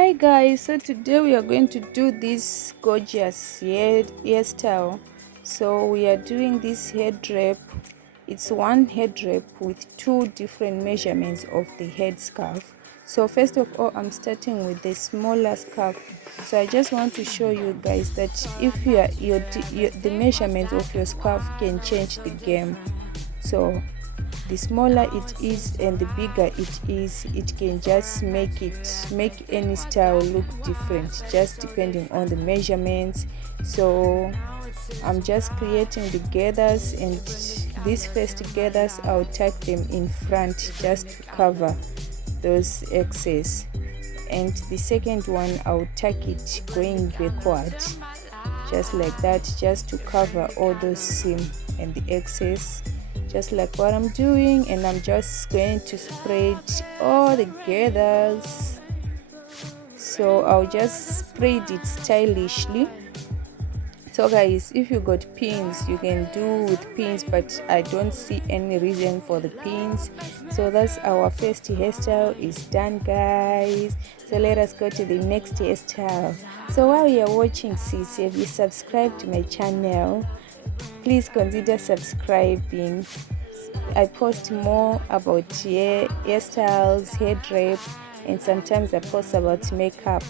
Hi guys, so today we are going to do this gorgeous hairstyle. So we are doing this head wrap. It's one head wrap with two different measurements of the head scarf. So first of all, I'm starting with the smaller scarf. So I just want to show you guys that if the measurements of your scarf can change the game. So the smaller it is and the bigger it is, it can just make any style look different just depending on the measurements. So I'm just creating the gathers, and these first gathers I'll tuck them in front just to cover those excess, and the second one I'll tuck it going backward just like that, just to cover all those seam and the excess, just like what I'm doing. And I'm just going to spread all the gathers. So I'll just spread it stylishly. So guys, if you got pins, you can do with pins, but I don't see any reason for the pins. So that's our first hairstyle is done, guys. So let us go to the next hairstyle. So while you're watching, sis, if you subscribe to my channel, please consider subscribing. I post more about hairstyles, head wrap, and sometimes I post about makeup.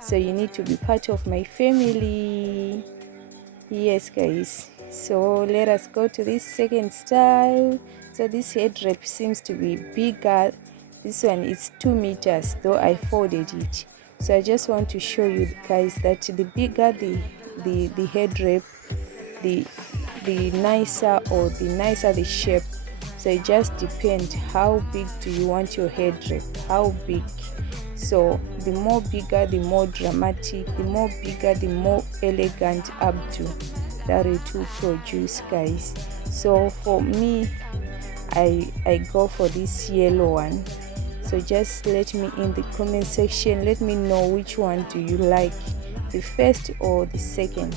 So you need to be part of my family. Yes guys, so let us go to this second style. So this head wrap seems to be bigger. This one is 2 meters, though I folded it. So I just want to show you guys that the bigger the head wrap, the nicer the shape. So it just depends how big do you want your head wrap, how big. So the more bigger, the more dramatic, the more bigger, the more elegant updo that it will produce, guys. So for me, I go for this yellow one. So just let me in the comment section, let me know which one do you like, the first or the second.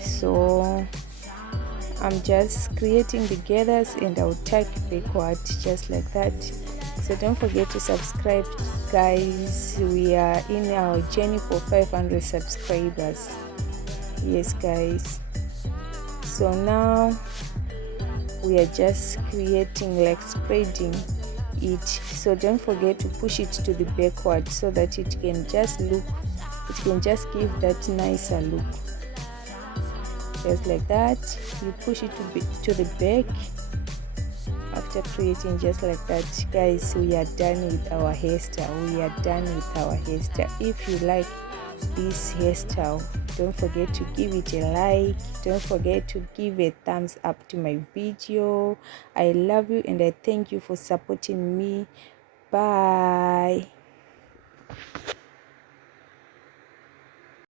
So I'm just creating the gathers and I'll tuck backward just like that. So don't forget to subscribe, guys. We are in our journey for 500 subscribers. Yes guys, so now we are just creating, like spreading it. So don't forget to push it to the backward so that it can just give that nicer look. Just like that, you push it to the back. After creating just like that, guys, we are done with our hairstyle. If you like this hairstyle, don't forget to give it a like. Don't forget to give a thumbs up to my video. I love you and I thank you for supporting me. Bye.